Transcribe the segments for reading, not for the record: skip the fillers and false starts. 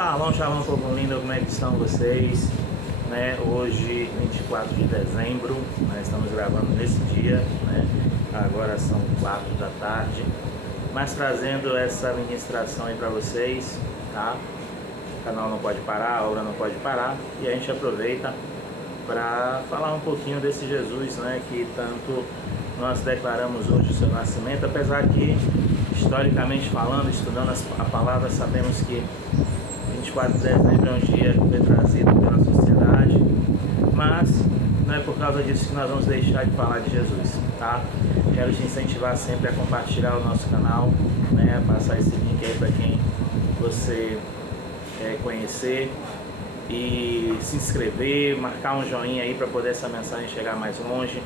Shalom, shalom, povo lindo, como é que estão vocês? Hoje, 24 de dezembro, nós estamos gravando nesse dia, agora são 4 da tarde, mas trazendo essa ministração aí para vocês, tá? O canal não pode parar, a obra não pode parar, e a gente aproveita para falar um pouquinho desse Jesus, que tanto nós declaramos hoje o seu nascimento, apesar que, historicamente falando, estudando a palavra, sabemos que 24 de dezembro é um dia que foi trazido pela sociedade, mas não é por causa disso que nós vamos deixar de falar de Jesus, tá? Quero te incentivar sempre a compartilhar o nosso canal, passar esse link aí para quem você conhecer e se inscrever, marcar um joinha aí para poder essa mensagem chegar mais longe.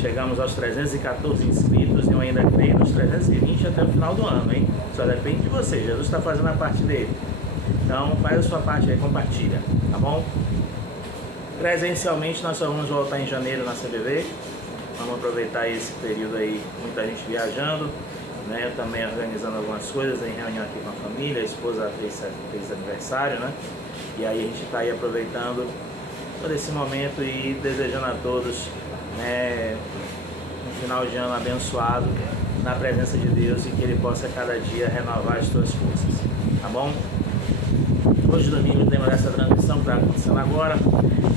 Chegamos aos 314 inscritos e eu ainda creio nos 320 até o final do ano, hein? Só depende de você, Jesus está fazendo a parte dele. Então faz a sua parte aí, compartilha, tá bom? Presencialmente nós só vamos voltar em janeiro na CBV. Vamos aproveitar esse período aí, muita gente viajando, eu também organizando algumas coisas, em reunião aqui com a família, a esposa fez aniversário, E aí a gente está aí aproveitando todo esse momento e desejando a todos um final de ano abençoado na presença de Deus e que Ele possa cada dia renovar as suas forças, tá bom? Hoje domingo tem essa transmissão que está acontecendo agora.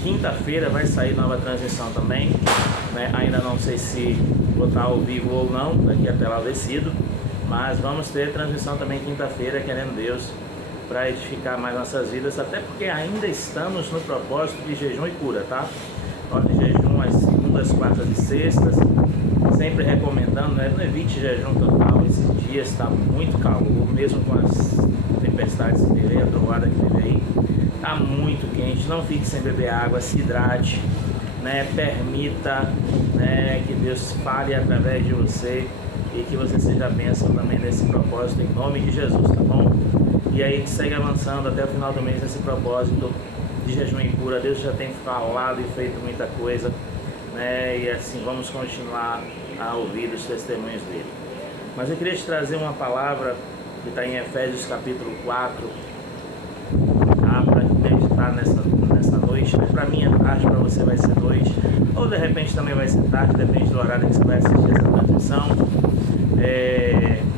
Quinta-feira vai sair nova transmissão também, ainda não sei se vou estar ao vivo ou não, daqui até lá decido, mas vamos ter transmissão também quinta-feira, querendo Deus, para edificar mais nossas vidas, até porque ainda estamos no propósito de jejum e cura, tá? Nós de jejum às segundas, quartas e sextas, sempre recomendando, não evite jejum total, esses dias está muito calor, mesmo com as tempestades que teve aí, a trovoada que teve aí, está muito quente, não fique sem beber água, se hidrate, permita que Deus fale através de você e que você seja bênção também nesse propósito, em nome de Jesus, tá bom? E aí a gente segue avançando até o final do mês nesse propósito de jejum e cura. Deus já tem falado e feito muita coisa, e assim vamos continuar a ouvir os testemunhos dele. Mas eu queria te trazer uma palavra que está em Efésios capítulo 4, para meditar nessa noite. Para mim é tarde, para você vai ser noite, ou de repente também vai ser tarde, depende do horário que você vai assistir essa transmissão.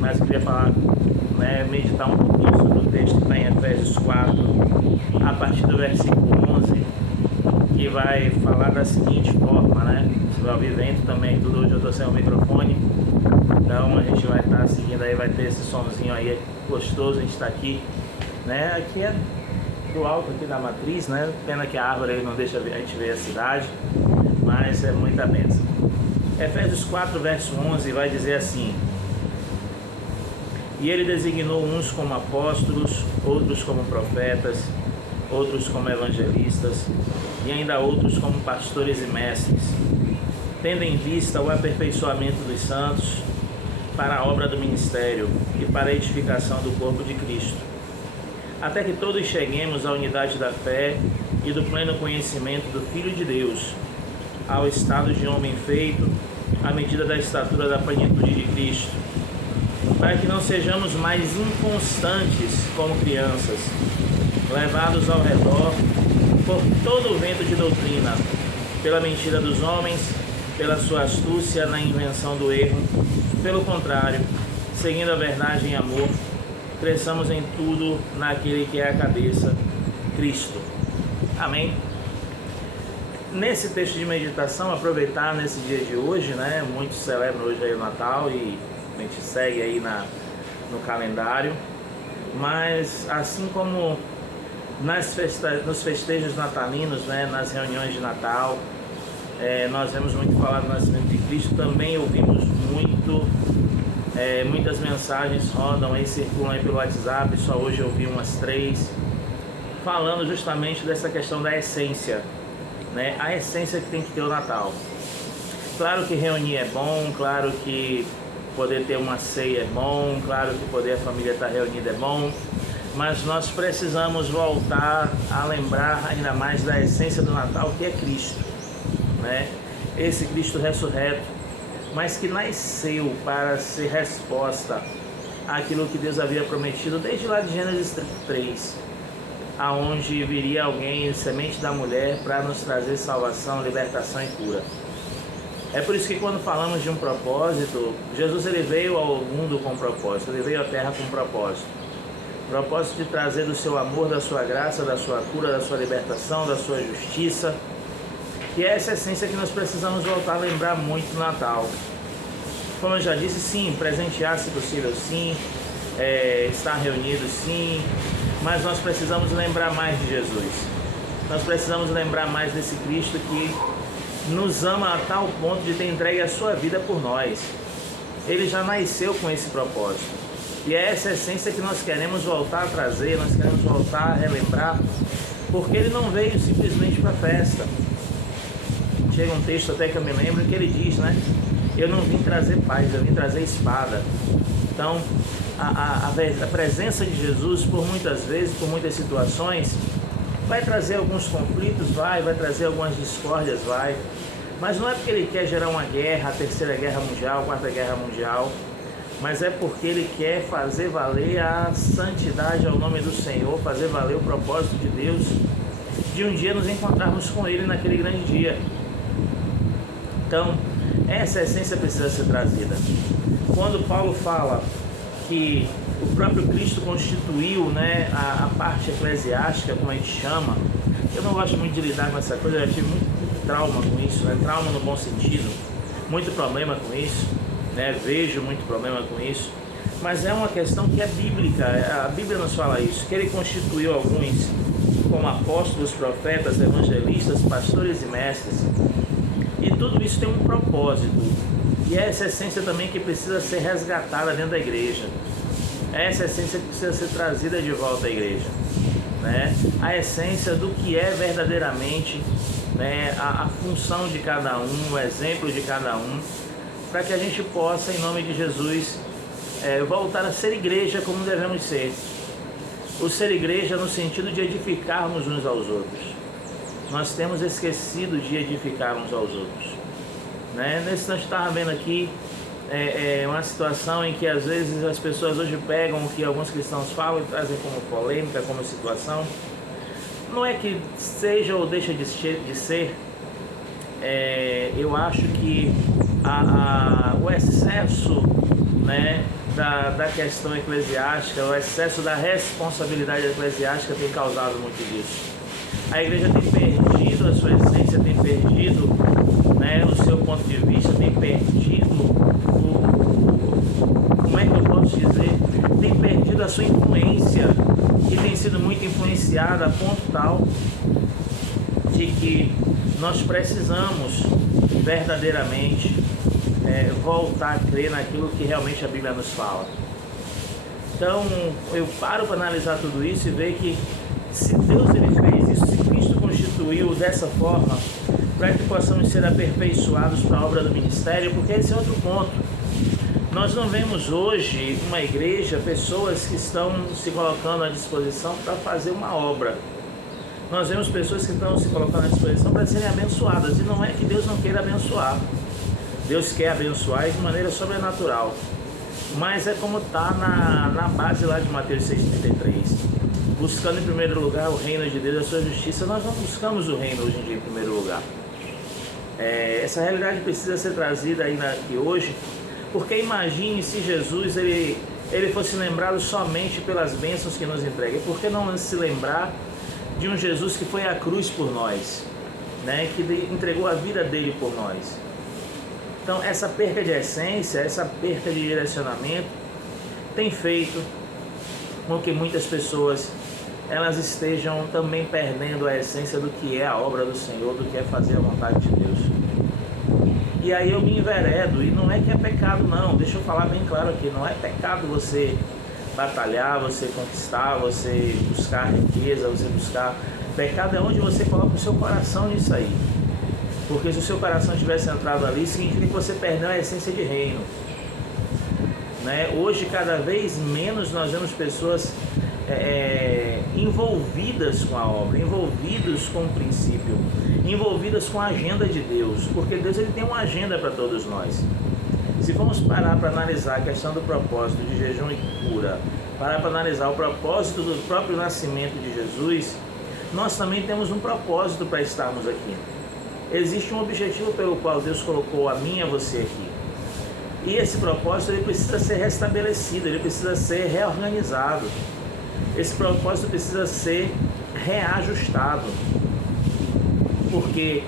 Mas eu queria falar, meditar um pouquinho sobre o texto que está em Efésios 4, a partir do versículo 11, que vai falar da seguinte forma, Você vai ouvir vento também, tudo. Hoje eu estou sem o microfone, então a gente vai estar seguindo aí, vai ter esse somzinho aí gostoso, a gente está aqui, aqui é do alto aqui da matriz, Pena que a árvore aí não deixa a gente ver a cidade, mas é muita bênção. Efésios 4, verso 11 vai dizer assim: E ele designou uns como apóstolos, outros como profetas, outros como evangelistas e ainda outros como pastores e mestres, tendo em vista o aperfeiçoamento dos santos para a obra do ministério e para a edificação do corpo de Cristo, até que todos cheguemos à unidade da fé e do pleno conhecimento do Filho de Deus, ao estado de homem feito, à medida da estatura da plenitude de Cristo, para que não sejamos mais inconstantes como crianças, levados ao redor por todo o vento de doutrina, pela mentira dos homens, pela sua astúcia na invenção do erro. Pelo contrário, seguindo a verdade em amor, cresçamos em tudo naquele que é a cabeça, Cristo. Amém? Nesse texto de meditação, aproveitar nesse dia de hoje, muitos celebram hoje aí o Natal e a gente segue aí no calendário, mas assim como nos festejos natalinos, nas reuniões de Natal, nós vemos muito falar do nascimento de Cristo, também ouvimos muitas mensagens rodam aí, circulam aí pelo WhatsApp, só hoje eu vi umas 3, falando justamente dessa questão da essência, a essência que tem que ter o Natal. Claro que reunir é bom, claro que poder ter uma ceia é bom, claro que poder a família estar reunida é bom, mas nós precisamos voltar a lembrar ainda mais da essência do Natal, que é Cristo, Esse Cristo ressurreto, mas que nasceu para ser resposta àquilo que Deus havia prometido desde lá de Gênesis 3, aonde viria alguém, semente da mulher, para nos trazer salvação, libertação e cura. É por isso que quando falamos de um propósito, Jesus ele veio ao mundo com propósito, ele veio à terra com propósito. Propósito de trazer do seu amor, da sua graça, da sua cura, da sua libertação, da sua justiça. E é essa essência que nós precisamos voltar a lembrar muito no Natal. Como eu já disse, sim, presentear se possível, sim, estar reunido, sim, mas nós precisamos lembrar mais de Jesus. Nós precisamos lembrar mais desse Cristo que nos ama a tal ponto de ter entregue a sua vida por nós. Ele já nasceu com esse propósito. E é essa essência que nós queremos voltar a trazer, nós queremos voltar a relembrar, porque ele não veio simplesmente para a festa. Chega um texto até que eu me lembro que ele diz, né? Eu não vim trazer paz, eu vim trazer espada. Então, a presença de Jesus, por muitas vezes, por muitas situações, vai trazer alguns conflitos, vai trazer algumas discórdias, mas não é porque ele quer gerar uma guerra, a terceira guerra mundial, a quarta guerra mundial, mas é porque ele quer fazer valer a santidade ao nome do Senhor, fazer valer o propósito de Deus, de um dia nos encontrarmos com ele naquele grande dia. Então, essa essência precisa ser trazida. Quando Paulo fala que o próprio Cristo constituiu, né, a parte eclesiástica, como a gente chama, eu não gosto muito de lidar com essa coisa, eu já tive muito trauma com isso, né, trauma no bom sentido, muito problema com isso, né, vejo muito problema com isso, mas é uma questão que é bíblica, a Bíblia nos fala isso, que ele constituiu alguns como apóstolos, profetas, evangelistas, pastores e mestres, e tudo isso tem um propósito, e é essa essência também que precisa ser resgatada dentro da igreja. Essa essência que precisa ser trazida de volta à igreja, né? A essência do que é verdadeiramente, né, a função de cada um, o exemplo de cada um, para que a gente possa, em nome de Jesus, voltar a ser igreja como devemos ser. O ser igreja no sentido de edificarmos uns aos outros. Nós temos esquecido de edificar uns aos outros, né? Nesse instante eu estava vendo aqui uma situação em que às vezes as pessoas hoje pegam o que alguns cristãos falam e trazem como polêmica, como situação. Não é que seja ou deixa de ser, eu acho que o excesso, né, da questão eclesiástica, o excesso da responsabilidade eclesiástica tem causado muito disso. A igreja tem perdido a sua essência, tem perdido, né, o seu ponto de vista, tem perdido como é que eu posso dizer, tem perdido a sua influência, e tem sido muito influenciada a ponto tal de que nós precisamos verdadeiramente voltar a crer naquilo que realmente a Bíblia nos fala. Então eu paro para analisar tudo isso e ver que se Deus ele fez isso, se Cristo constituiu dessa forma, para que possamos ser aperfeiçoados para a obra do ministério, porque esse é outro ponto. Nós não vemos hoje uma igreja, pessoas que estão se colocando à disposição para fazer uma obra. Nós vemos pessoas que estão se colocando à disposição para serem abençoadas, e não é que Deus não queira abençoar. Deus quer abençoar de maneira sobrenatural, mas é como está na base lá de Mateus 6,33. Buscando em primeiro lugar o reino de Deus e a sua justiça. Nós não buscamos o reino hoje em dia em primeiro lugar. Essa realidade precisa ser trazida ainda aqui hoje, porque imagine se Jesus ele fosse lembrado somente pelas bênçãos que nos entrega. E por que não se lembrar de um Jesus que foi à cruz por nós, né? Que entregou a vida dele por nós? Então essa perca de essência, essa perca de direcionamento tem feito com que muitas pessoas elas estejam também perdendo a essência do que é a obra do Senhor, do que é fazer a vontade de Deus. E aí eu me enveredo, e não é que é pecado não, deixa eu falar bem claro aqui, não é pecado você batalhar, você conquistar, você buscar riqueza, você buscar... Pecado é onde você coloca o seu coração nisso aí. Porque se o seu coração tivesse entrado ali, significa que você perdeu a essência de reino, né? Hoje, cada vez menos nós vemos pessoas envolvidas com a obra, envolvidos com o princípio, envolvidas com a agenda de Deus, porque Deus ele tem uma agenda para todos nós. Se vamos parar para analisar a questão do propósito de jejum e cura, parar para analisar o propósito do próprio nascimento de Jesus, nós também temos um propósito para estarmos aqui. Existe um objetivo pelo qual Deus colocou a mim e a você aqui. E esse propósito ele precisa ser restabelecido, ele precisa ser reorganizado. Esse propósito precisa ser reajustado. Porque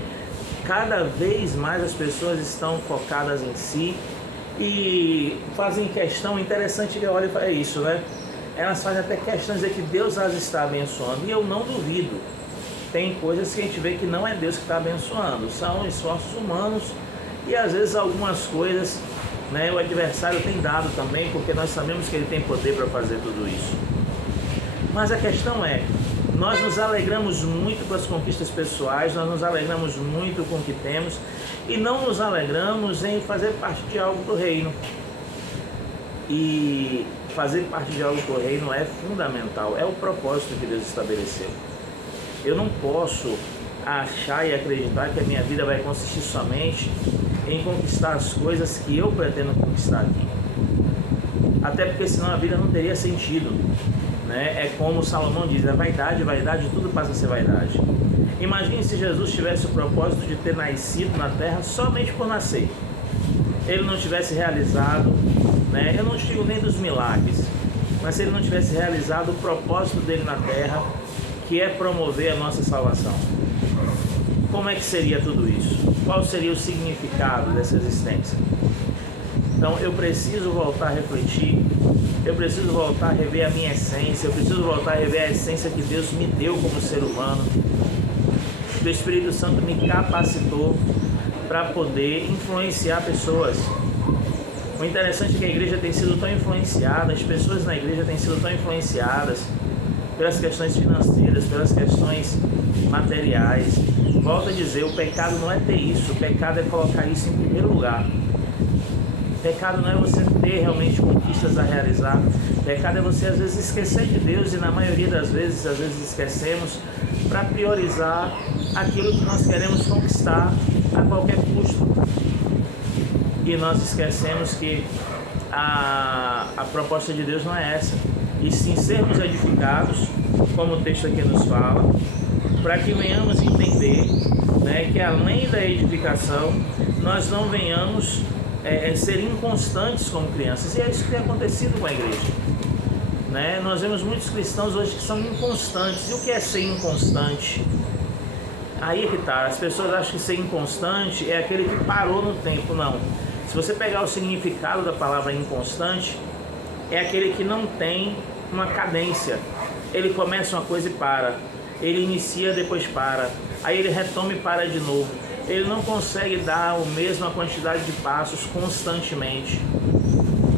cada vez mais as pessoas estão focadas em si e fazem questão, interessante que olha é isso, né? Elas fazem até questões de que Deus as está abençoando, e eu não duvido. Tem coisas que a gente vê que não é Deus que está abençoando, são esforços humanos e às vezes algumas coisas, né, o adversário tem dado também, porque nós sabemos que ele tem poder para fazer tudo isso. Mas a questão é, nós nos alegramos muito com as conquistas pessoais, nós nos alegramos muito com o que temos e não nos alegramos em fazer parte de algo do reino. E fazer parte de algo do reino é fundamental, é o propósito que Deus estabeleceu. Eu não posso achar e acreditar que a minha vida vai consistir somente em conquistar as coisas que eu pretendo conquistar aqui. Até porque senão a vida não teria sentido, né? É como Salomão diz, vaidade, tudo passa a ser vaidade. Imagine se Jesus tivesse o propósito de ter nascido na terra somente por nascer. Ele não tivesse realizado, né? Eu não digo nem dos milagres, mas se ele não tivesse realizado o propósito dele na terra, que é promover a nossa salvação. Como é que seria tudo isso? Qual seria o significado dessa existência? Então eu preciso voltar a refletir, eu preciso voltar a rever a minha essência, eu preciso voltar a rever a essência que Deus me deu como ser humano. O Espírito Santo me capacitou para poder influenciar pessoas. O interessante é que a igreja tem sido tão influenciada, as pessoas na igreja têm sido tão influenciadas pelas questões financeiras, pelas questões materiais. Volto a dizer, o pecado não é ter isso, o pecado é colocar isso em primeiro lugar. Pecado não é você ter realmente conquistas a realizar. Pecado é você às vezes esquecer de Deus e na maioria das vezes, às vezes esquecemos para priorizar aquilo que nós queremos conquistar a qualquer custo. E nós esquecemos que a proposta de Deus não é essa. E sim sermos edificados, como o texto aqui nos fala, para que venhamos entender, né, que além da edificação, nós não venhamos ser inconstantes como crianças. E é isso que tem acontecido com a igreja. Né? Nós vemos muitos cristãos hoje que são inconstantes. E o que é ser inconstante? Aí que tá, as pessoas acham que ser inconstante é aquele que parou no tempo. Não. Se você pegar o significado da palavra inconstante, é aquele que não tem uma cadência. Ele começa uma coisa e para. Ele inicia, depois para. Aí ele retoma e para de novo. Ele não consegue dar a mesma quantidade de passos constantemente.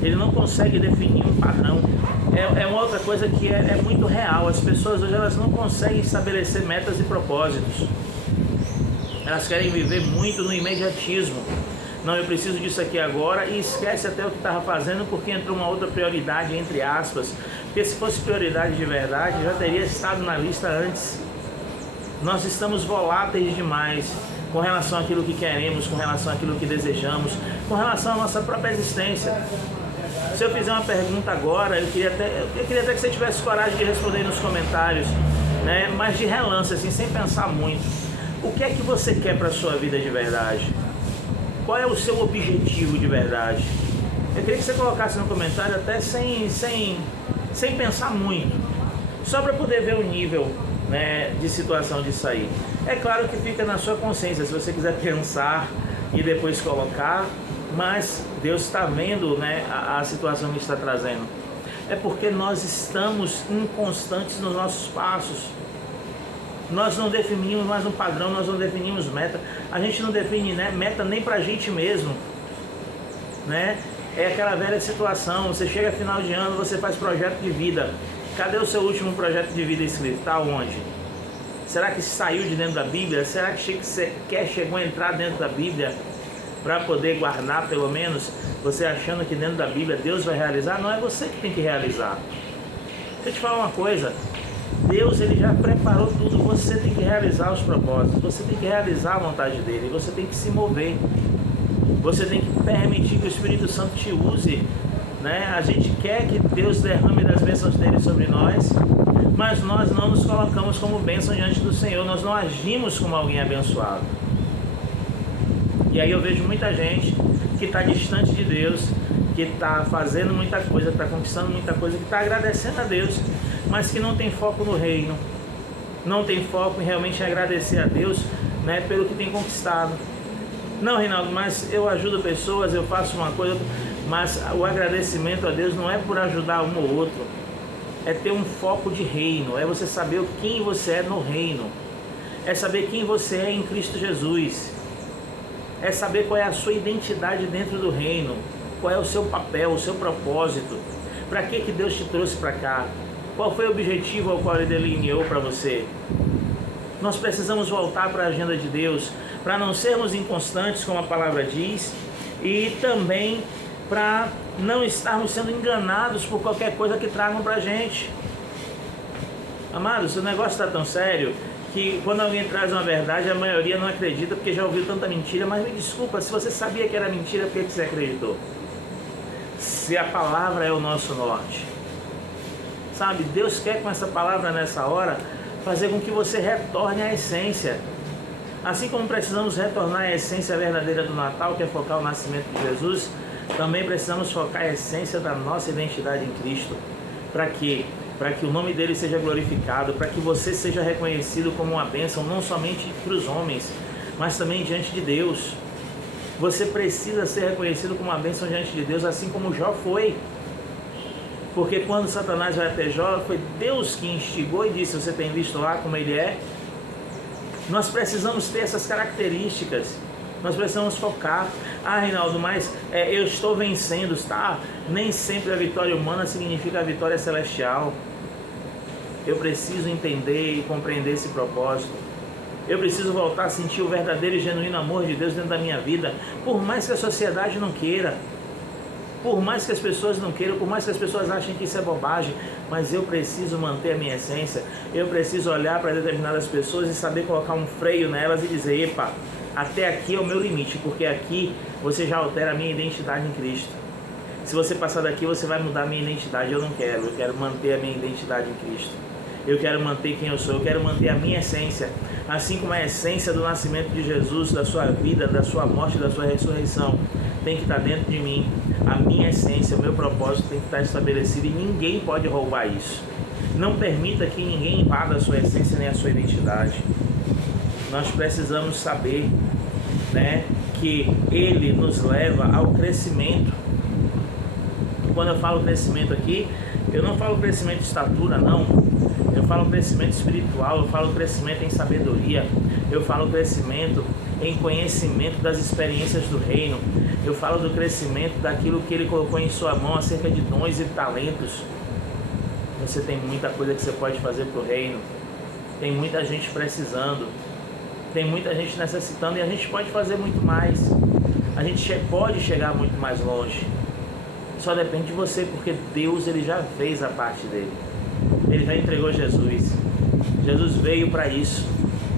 Ele não consegue definir um padrão. É uma outra coisa que é muito real. As pessoas hoje elas não conseguem estabelecer metas e propósitos. Elas querem viver muito no imediatismo. Não, eu preciso disso aqui agora, e esquece até o que estava fazendo porque entrou uma outra prioridade, entre aspas. Porque se fosse prioridade de verdade, já teria estado na lista antes. Nós estamos voláteis demais com relação àquilo que queremos, com relação àquilo que desejamos, com relação à nossa própria existência. Se eu fizer uma pergunta agora, eu queria até que você tivesse coragem de responder nos comentários, né? Mas de relance, assim, sem pensar muito. O que é que você quer para a sua vida de verdade? Qual é o seu objetivo de verdade? Eu queria que você colocasse no comentário até sem pensar muito, só para poder ver o nível, né, de situação disso aí. É claro que fica na sua consciência, se você quiser pensar e depois colocar, mas Deus está vendo, né, a situação que está trazendo. É porque nós estamos inconstantes nos nossos passos. Nós não definimos mais um padrão, nós não definimos meta. A gente não define, né, meta nem pra gente mesmo, né? É aquela velha situação, você chega final de ano, você faz projeto de vida. Cadê o seu último projeto de vida escrito? Está onde? Será que saiu de dentro da Bíblia? Será que você chegou a entrar dentro da Bíblia para poder guardar, pelo menos, você achando que dentro da Bíblia Deus vai realizar? Não é você que tem que realizar. Deixa eu te falar uma coisa. Deus, ele já preparou tudo, você tem que realizar os propósitos, você tem que realizar a vontade dele, você tem que se mover, você tem que permitir que o Espírito Santo te use né? A gente quer que Deus derrame das bênçãos dele sobre nós, mas nós não nos colocamos como bênção diante do Senhor, nós não agimos como alguém abençoado. E aí eu vejo muita gente que está distante de Deus, que está fazendo muita coisa, está conquistando muita coisa, que está agradecendo a Deus, mas que não tem foco no reino, não tem foco em realmente agradecer a Deus, né, pelo que tem conquistado. Não, Reinaldo, mas eu ajudo pessoas, eu faço uma coisa, mas o agradecimento a Deus não é por ajudar um ou outro, é ter um foco de reino, é você saber quem você é no reino, é saber quem você é em Cristo Jesus, é saber qual é a sua identidade dentro do reino, qual é o seu papel, o seu propósito, para que Deus te trouxe para cá, qual foi o objetivo ao qual Ele delineou para você. Nós precisamos voltar para a agenda de Deus, para não sermos inconstantes, como a palavra diz, e também para não estarmos sendo enganados por qualquer coisa que tragam para a gente. Amados, o negócio está tão sério que quando alguém traz uma verdade, a maioria não acredita porque já ouviu tanta mentira. Mas me desculpa, se você sabia que era mentira, por que você acreditou? Se a palavra é o nosso norte, sabe, Deus quer com essa palavra nessa hora fazer com que você retorne à essência. Assim como precisamos retornar à essência verdadeira do Natal, que é focar o nascimento de Jesus, também precisamos focar a essência da nossa identidade em Cristo. Para quê? Para que o nome dele seja glorificado, para que você seja reconhecido como uma bênção, não somente para os homens, mas também diante de Deus. Você precisa ser reconhecido como uma bênção diante de Deus, assim como Jó foi. Porque quando Satanás vai até Jó, foi Deus que instigou e disse: você tem visto lá como ele é? Nós precisamos ter essas características, nós precisamos focar. Ah, Reinaldo, mas eu estou vencendo, tá? Nem sempre a vitória humana significa a vitória celestial. Eu preciso entender e compreender esse propósito. Eu preciso voltar a sentir o verdadeiro e genuíno amor de Deus dentro da minha vida, por mais que a sociedade não queira, por mais que as pessoas não queiram, por mais que as pessoas achem que isso é bobagem, mas eu preciso manter a minha essência. Eu preciso olhar para determinadas pessoas e saber colocar um freio nelas e dizer: epa, até aqui é o meu limite, porque aqui você já altera a minha identidade em Cristo. Se você passar daqui, você vai mudar a minha identidade. Eu não quero, eu quero manter a minha identidade em Cristo. Eu quero manter quem eu sou, eu quero manter a minha essência, assim como a essência do nascimento de Jesus, da sua vida, da sua morte, da sua ressurreição, tem que estar dentro de mim. A minha essência, o meu propósito tem que estar estabelecido e ninguém pode roubar isso. Não permita que ninguém invada a sua essência nem a sua identidade. Nós precisamos saber, né, que Ele nos leva ao crescimento. Quando eu falo crescimento aqui, eu não falo crescimento de estatura, não. Eu falo crescimento espiritual, eu falo crescimento em sabedoria, eu falo crescimento em conhecimento das experiências do reino, eu falo do crescimento daquilo que Ele colocou em sua mão acerca de dons e talentos. Você tem muita coisa que você pode fazer para o reino, tem muita gente precisando, tem muita gente necessitando e a gente pode fazer muito mais, a gente pode chegar muito mais longe. Só depende de você, porque Deus ele já fez a parte dele. Ele já entregou Jesus. Jesus veio para isso.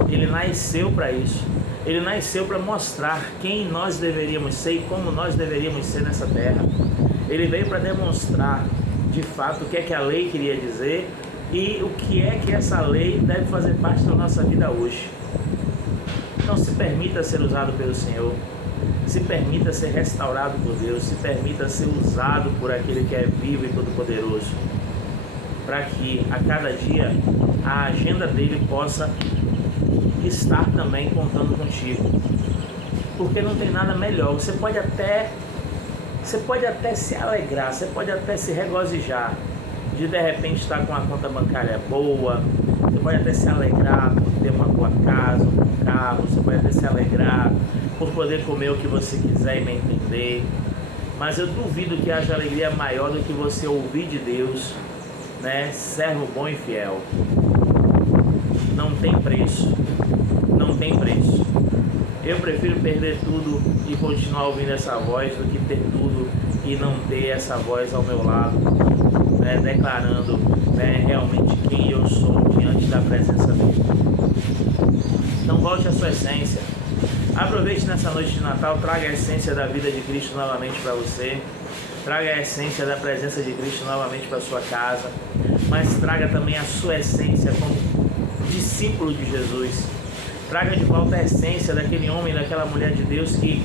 Ele nasceu para isso. Ele nasceu para mostrar quem nós deveríamos ser e como nós deveríamos ser nessa terra. Ele veio para demonstrar de fato o que é que a lei queria dizer e o que é que essa lei deve fazer parte da nossa vida hoje. Então se permita ser usado pelo Senhor. Se permita ser restaurado por Deus, se permita ser usado por aquele que é vivo e todo-poderoso, para que a cada dia a agenda dele possa estar também contando contigo, porque não tem nada melhor. Você pode até se alegrar, você pode até se regozijar de repente estar com a conta bancária boa, você pode até se alegrar por ter uma boa casa, um bom carro, você pode até se alegrar por poder comer o que você quiser e me entender, mas eu duvido que haja alegria maior do que você ouvir de Deus, né? Servo bom e fiel. Não tem preço, não tem preço. Eu prefiro perder tudo e continuar ouvindo essa voz do que ter tudo e não ter essa voz ao meu lado, né? Declarando, né, realmente quem eu sou diante da presença dele. Então volte à sua essência. Aproveite nessa noite de Natal, traga a essência da vida de Cristo novamente para você. traga a essência da presença de Cristo novamente para a sua casa, mas traga também a sua essência como discípulo de Jesus. Traga de volta a essência daquele homem, daquela mulher de Deus que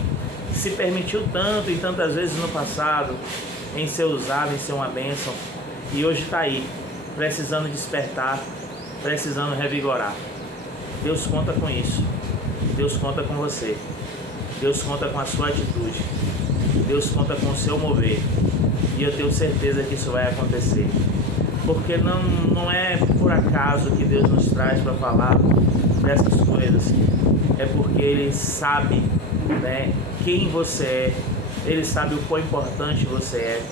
se permitiu tanto e tantas vezes no passado em ser usado, em ser uma bênção, e hoje está aí, precisando despertar, precisando revigorar. Deus conta com isso. Deus conta com você. Deus conta com a sua atitude. Deus conta com o seu mover. E eu tenho certeza que isso vai acontecer. Porque não é por acaso que Deus nos traz para falar dessas coisas. É porque Ele sabe, né, quem você é. Ele sabe o quão importante você é.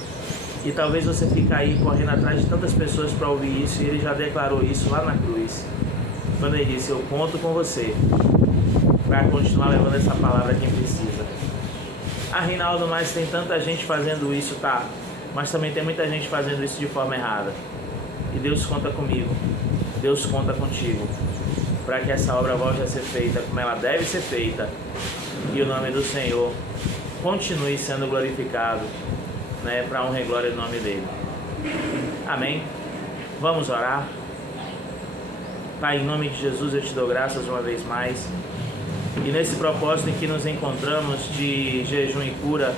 E talvez você fique aí correndo atrás de tantas pessoas para ouvir isso. E Ele já declarou isso lá na cruz. Quando Ele disse, eu conto com você para continuar levando essa palavra a quem precisa. Ah, Reinaldo, mas tem tanta gente fazendo isso, tá? Mas também tem muita gente fazendo isso de forma errada. E Deus conta comigo, Deus conta contigo, para que essa obra volte a ser feita como ela deve ser feita. E o nome do Senhor continue sendo glorificado, né, para a honra e glória do nome dEle. Amém? Vamos orar. Pai, em nome de Jesus eu te dou graças uma vez mais. E nesse propósito em que nos encontramos de jejum e cura,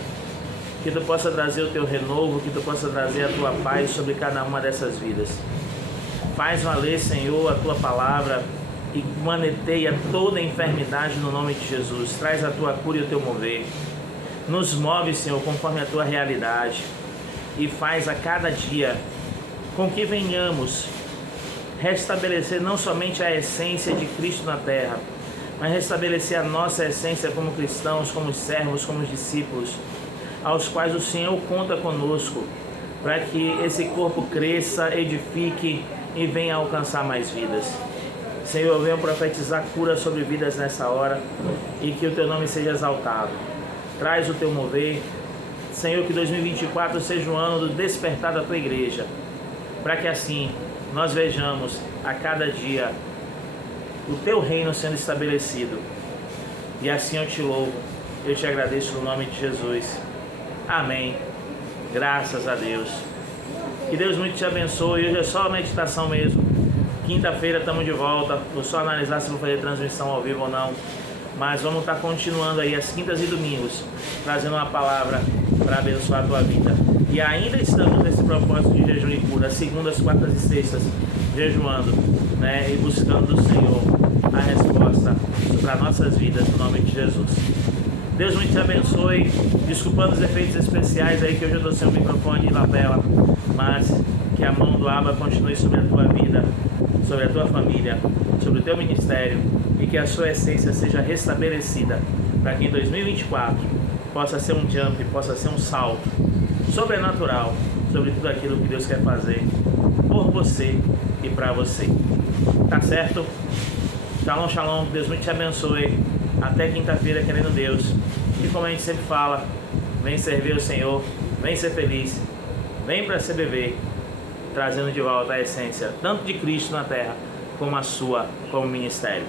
que Tu possa trazer o Teu renovo, que Tu possa trazer a Tua paz sobre cada uma dessas vidas. Faz valer, Senhor, a Tua palavra e maneteia toda a enfermidade no nome de Jesus. Traz a Tua cura e o Teu mover. Nos move, Senhor, conforme a Tua realidade e faz a cada dia com que venhamos restabelecer não somente a essência de Cristo na terra, mas restabelecer a nossa essência como cristãos, como servos, como discípulos, aos quais o Senhor conta conosco, para que esse corpo cresça, edifique e venha alcançar mais vidas. Senhor, eu venho profetizar cura sobre vidas nessa hora e que o Teu nome seja exaltado. Traz o Teu mover. Senhor, que 2024 seja o ano do despertar da Tua igreja, para que assim nós vejamos a cada dia o Teu reino sendo estabelecido. E assim eu te louvo, eu te agradeço no nome de Jesus. Amém. Graças a Deus. Que Deus muito te abençoe. Hoje é só a meditação mesmo. Quinta-feira estamos de volta. Vou só analisar se vou fazer transmissão ao vivo ou não. Mas vamos estar continuando aí às quintas e domingos, trazendo uma palavra para abençoar a tua vida. E ainda estamos nesse propósito de jejum e cura, segundas, quartas e sextas, jejuando, né, e buscando do Senhor a resposta para nossas vidas, no nome de Jesus. Deus muito te abençoe. Desculpando os efeitos especiais aí, que hoje eu estou sem o microfone e lapela, mas que a mão do Abba continue sobre a tua vida, sobre a tua família, sobre o teu ministério, e que a sua essência seja restabelecida, para que em 2024 possa ser um jump, possa ser um salto sobrenatural sobre tudo aquilo que Deus quer fazer por você e para você. Tá certo? Shalom, shalom. Deus muito te abençoe. Até quinta-feira, querendo Deus. E como a gente sempre fala, vem servir o Senhor, vem ser feliz, vem para CBV, trazendo de volta a essência tanto de Cristo na terra como a sua como ministério.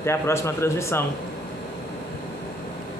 Até a próxima transmissão.